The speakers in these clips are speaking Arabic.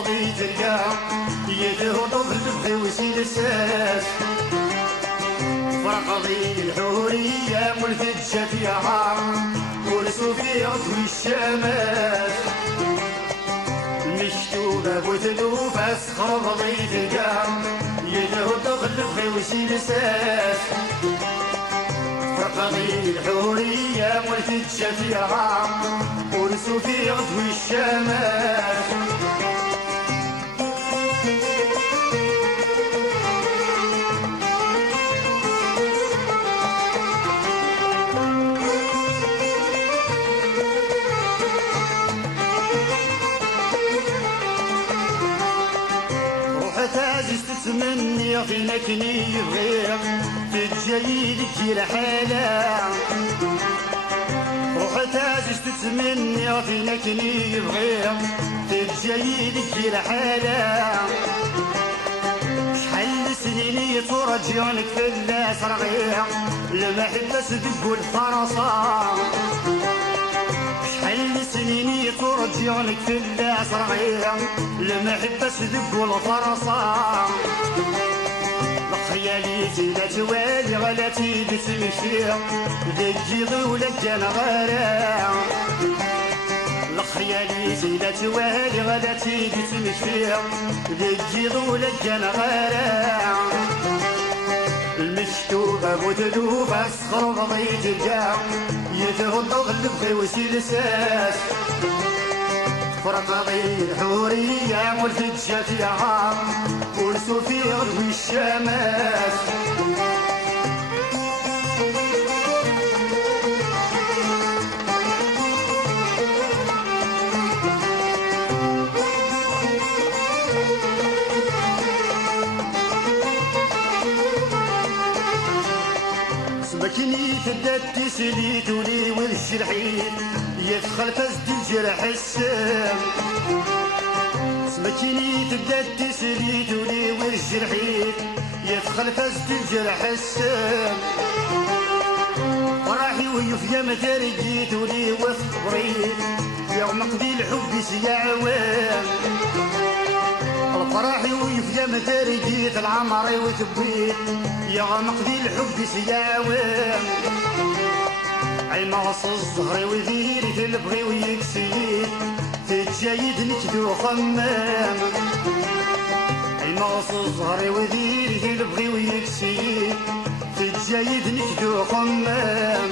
غضي تلقى يدهض بالبغي وسيلساس فرق غضي الحورية والفجة فيها ورسو في غضوي الشمال مشتوبة بوتلوفة سخر غضي تلقى يدهض بالبغي وسيلساس فرق غضي الحورية والفجة فيها ورسو في غضوي الشمال تتمني فينك نبغيك تجي لك الحالة روح تاجس تتمني فينك نبغيك تجي لك الحالة شحال سنيني ترجعونك في الناس رغيق المحبة تقول فرصة شحال سنيني ترجعونك في الناس رغيق المحبة تقول فرصة خيالي لا توالي ولا تيجي تمشي ذكي ضولك كان غيرها خيالي لا توالي ولا تيجي تمشي ذكي ضولك كان غيرها المشتوبة بوتلوفة سخر غضي تلقى يتغض البغي وسيلساس فرق غضي الحورية والفجة فيها ورسو في غضوي الشماس سمكني تدات تسليت ولي والجرحين يدخل فزد الجرح السام سمكني تبدا تسليت ولي والجرحين يدخل فزد الجرح السام فرحي ويفيا متارجيت ولي وصبريت يوم قضي الحب سيا عوام فرحي ويفيا متارجيت العمري وتبيت يوم قضي الحب سيا عوام عيماص الزهري وذيري تلبغي ويكسيت تتجايد نكدو خمام عيماص الزهري وذيري تلبغي ويكسيت تتجايد نكدو خمام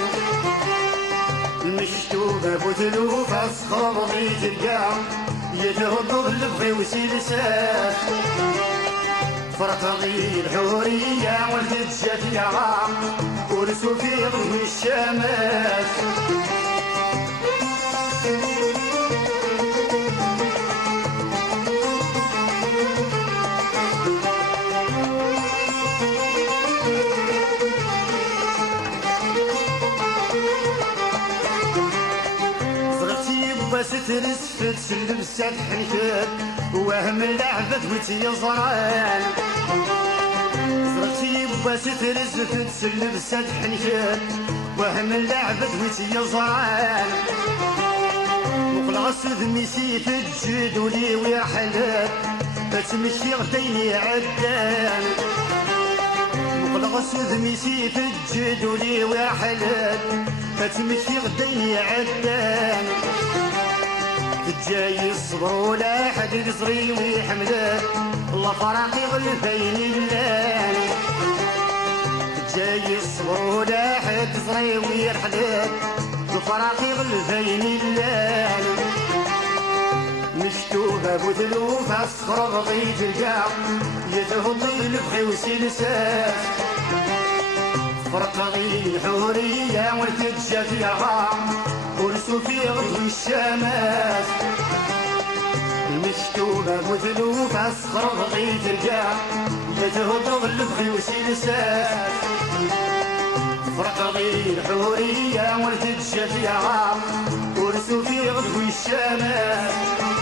المشتوبة بوتلوفة سخر بغي تلقى يتغض البغي وسيلساس فرق غضي الحورية والفجة فيها ورسو في غضوي الشماس زرتي بس ترسفت سلم السدح نكب وهم اللعبة وتي زران زرتي بس ترسفت سلم السدح نكب وهم اللعبة وتي زران وقلع السذمي سيف الجد ولي ويرحلت تمشي غديني عدان وقلع السذمي سيف الجد ولي ويرحلت تمشي غديني عدان تجاي الصبر ولا حد يصغي ويحمله الله فراقي غلفين اللان تجاي الصبر ولا حد يصغي ويرحله الفراقي غلفين اللان مشتوبة بوتلوفة سخر غضي تلقى يتهضي البغي وسيلساس فرق غضي الحورية والفجة فيها ورسو في غضوي الشماس المشتوبة بوتلوفة سخر غضي تلقى يتهض البغي وسيلساس فرق غضي الحورية والفجة فيها ورسو في غضوي الشماس